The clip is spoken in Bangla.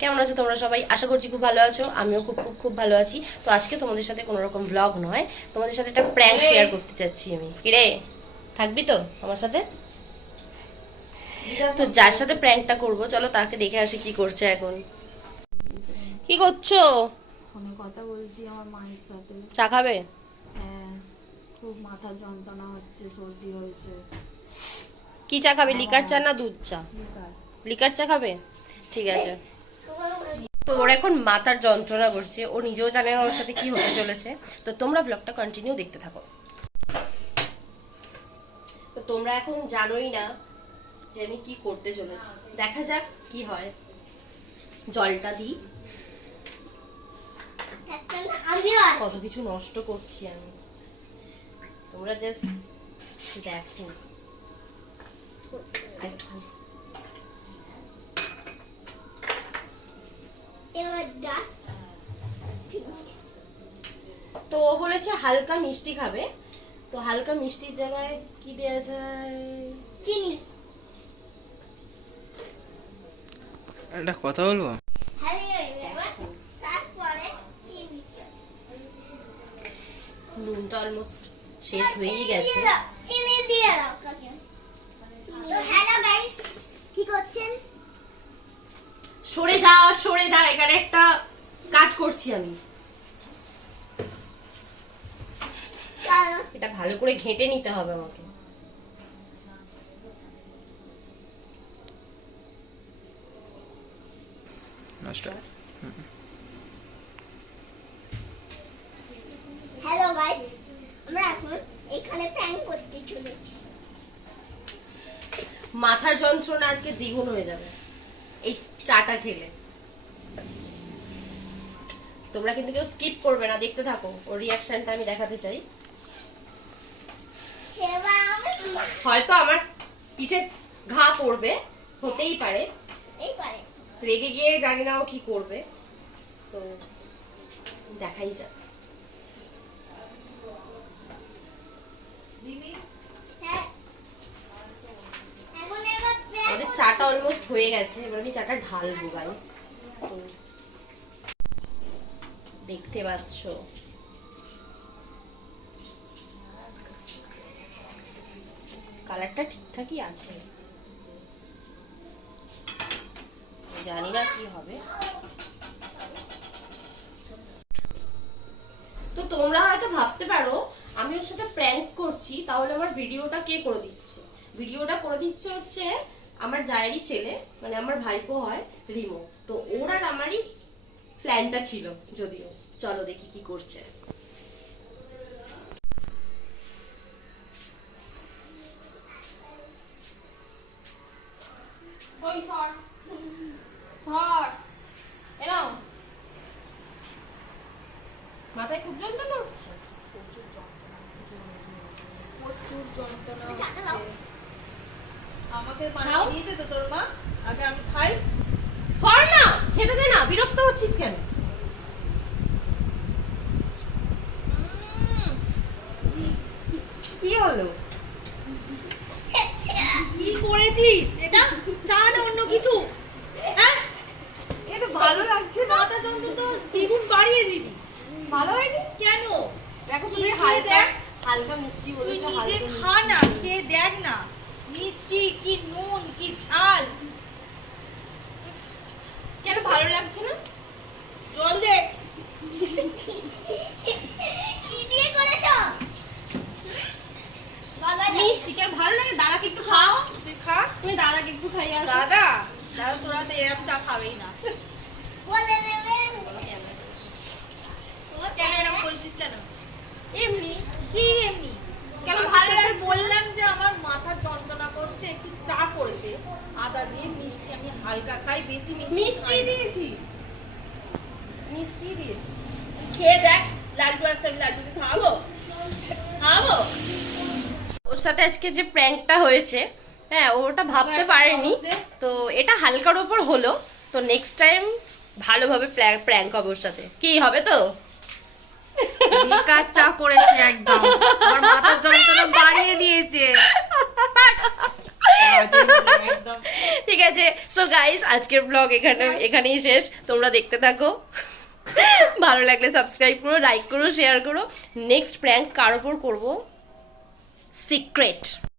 কেমন আছো তোমরা সবাই? আশা করছি খুব ভালো আছো। আমিও খুব খুব খুব ভালো আছি। তো আজকে তোমাদের সাথে কোনো রকম ব্লগ নয়। তোমাদের সাথে একটা প্র্যাঙ্ক শেয়ার করতে চাচ্ছি আমি। কিরে? থাকবি তো আমার সাথে? তো যার সাথে প্র্যাঙ্কটা করব চলো তাকে দেখে আসি কি করছে এখন। কি করছ? ফোনে কথা বলছি আমার মায়ের সাথে। চা খাবে? হ্যাঁ খুব মাথা যন্ত্রণা হচ্ছে সর্দি হয়েছে। কি চা খাবে? লিকার চা না দুধ চা? লিকার চা খাবে? ঠিক আছে। তো ওর এখন মাথার যন্ত্রণা করছে। ও নিজেও জানে না ওর সাথে কি হতে চলেছে। তো তোমরা ব্লগটা কন্টিনিউ দেখতে থাকো। তো তোমরা এখন জানোই না যে আমি কি করতে চলেছি। দেখা যাক কি হয়। জলটা দিই। কত কিছু নষ্ট করছি আমি। তোমরা জাস্ট দেখো। বলেছে হালকা মিষ্টি খাবে। তো হালকা মিষ্টির জায়গায় কি দেওয়া যায়? চিনি। একটা কথা বলব? তারপরে চিনি। নুনটা অলমোস্ট শেষ হয়েই গেছে। চিনি দিয়ে দাও তো হ্যালো গাইস কি করছেন? সরে যা সরে যা এখানে একটা কাজ করছি আমি। এটা ভালো করে ঘেঁটে নিতে হবে আমাকে। হ্যালো গাইস আমরা এখন এখানে প্র্যাঙ্ক করতে চলেছি। মাথার যন্ত্রণা আজকে দ্বিগুণ হয়ে যাবে। এই চাটা খেলে। তোমরা কিন্তু কেউ স্কিপ করবে না দেখতে থাকো। ওর রিয়াকশনটা আমি দেখাতে চাই। হয়তো আমার পিঠে ঘা পড়বে, হতেই পারে। রেগে গিয়ে জানি না ও কি করবে। তো দেখাই যাক। আমাদের চাটা অলমোস্ট হয়ে গেছে, এবার আমি চাটা ঢালবো গাইস তো দেখতে পাচ্ছ। কালারটা ঠিকঠাকই আছে। জানি না কি হবে। তো তোমরা হয়তো ভাবতে পারো, আমি ওর সাথে প্র্যাঙ্ক করছি, তাহলে আমার ভিডিওটা কে করে দিচ্ছে? ভিডিওটা করে দিচ্ছে হচ্ছে আমার জায়েরই ছেলে মানে আমার ভাইপো হয়, রিমো। তো ওর আর আমারই প্ল্যানটা ছিল যদিও। চলো দেখি কি করছে। সর। সর এরাও মাথায় খুব যন্ত্রণা হচ্ছে। প্রচুর যন্ত্রণা চাটা দাও। হচ্ছে। আমাকে খাও। দিয়েছে তো তোর মা। আগে আমি খাই। সর না খেতে দে না বিরক্ত হচ্ছিস কেন? কি হলো? কি করেছিস এটা চা না অন্য কিছু হ্যাঁ এটা ভালো লাগছে না মাথা যন্ত্রণা তো দ্বিগুণ বাড়িয়ে দিবি। ভালো হয়নি? কেন? দেখো তুমি হালকা দেখ। হালকা মিষ্টি তুই বলেছ নিজে খা না খেয়ে দেখ না। মিষ্টি কি নুন কি ঝাল। কেন ভালো লাগছে না? জল দে। কি দিয়ে করেছ? মিষ্টি কেন ভালো লাগে? দাদাকে একটু খাও। তুই খা। তুমি দাদাকে একটু খাইয়ে দাদা দাদা তোরা তো এরকম চা খাবেই না। বলে দেবেন কেন এরকম করেছিস কেন এমনি কি এমনি কেন ভালো বললাম যে আমার মাথা যন্ত্রণা করছে একটু চা করে আদা দিয়ে মিষ্টি আমি হালকা খাই বেশি মিষ্টি মিষ্টি খাই না। দিয়েছি। মিষ্টি দিয়েছি। খেয়ে দেখ লাড্ডু আসতে আমি লাড্ডু খাব খাব ওর সাথে আজকে যে প্র্যাঙ্কটা হয়েছে হ্যাঁ ওটা ভাবতে পারেনি। তো এটা হালকার ওপর হলো। তো নেক্সট টাইম ভালোভাবে প্র্যাঙ্ক হবে ওর সাথে। কি হবে তো? বেকার চা করেছে একদম। আমার মাথার যন্ত্রণা বাড়িয়ে দিয়েছে। ঠিক আছে সো গাইস আজকের ব্লগ এখানে এখানেই শেষ। তোমরা দেখতে থাকো। ভালো লাগলে সাবস্ক্রাইব করো লাইক করো শেয়ার করো। নেক্সট প্র্যাঙ্ক কার ওপর করব? সিক্রেট